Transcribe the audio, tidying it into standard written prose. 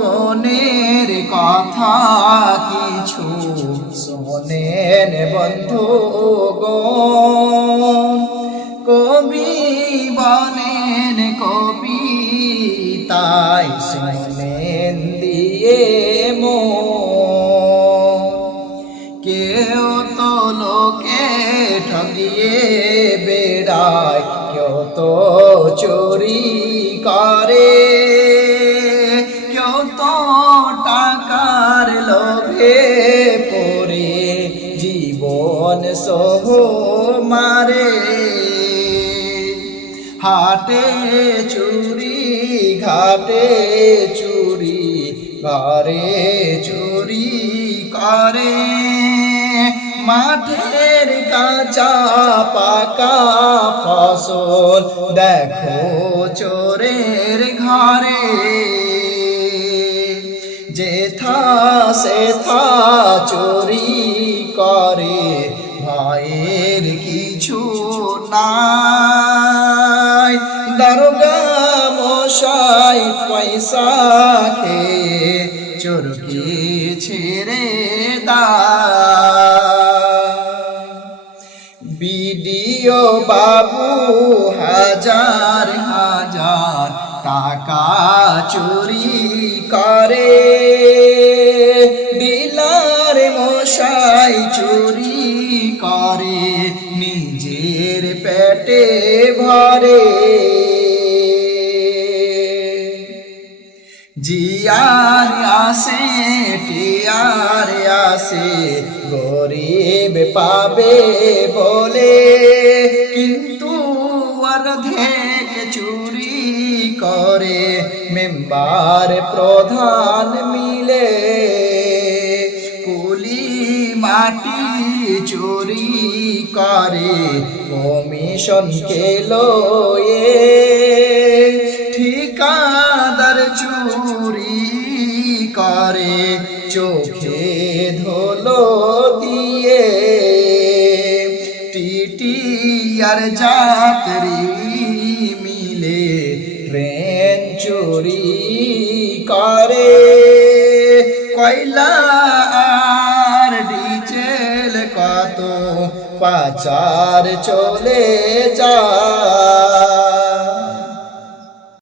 গণের কথা কিছু শোনেন বন্ধুগণ, কবি বলেন কবিতায় শোনেন দিয়ে কেউ তো লোকে ঠগিয়ে বেড়ায়, কেউ তো চুরি করে, কেউ তো টাকার লোভে পড়ে জীবন সহ মারে। হাটে চুরি ঘাটে চুরি ঘরে চুরি করে, মাঠের কাঁচা পাকা ফসল দেখো চোরের ঘরে। যেথা সেথা চুরি করে, ভয়ের কিছু নাই। দারোগা মশাই পয়সা খেয়ে চোরকে ছেড়ে বিডিও বাবু হাজার হাজার টাকা চুরি করে, ডিলার মশাই চুরি করে নিজের পেটে ভরে। জিয়ার আসে টিয়ার আসে গরিব পাবে বলে, কিন্তু অর্ধেক চুরি করে মেম্বার প্রধান মিলে। কুলি মাটি চুরি করে কমিশন কে লয়ে, ঠিকাদার চুরি করে চোখে ধুলো দিয়ে। টিটিআর যাত্রী মিলে ট্রেন চুরি করে, কয়লা আর ডিজেল কত পাচার চলে যায়।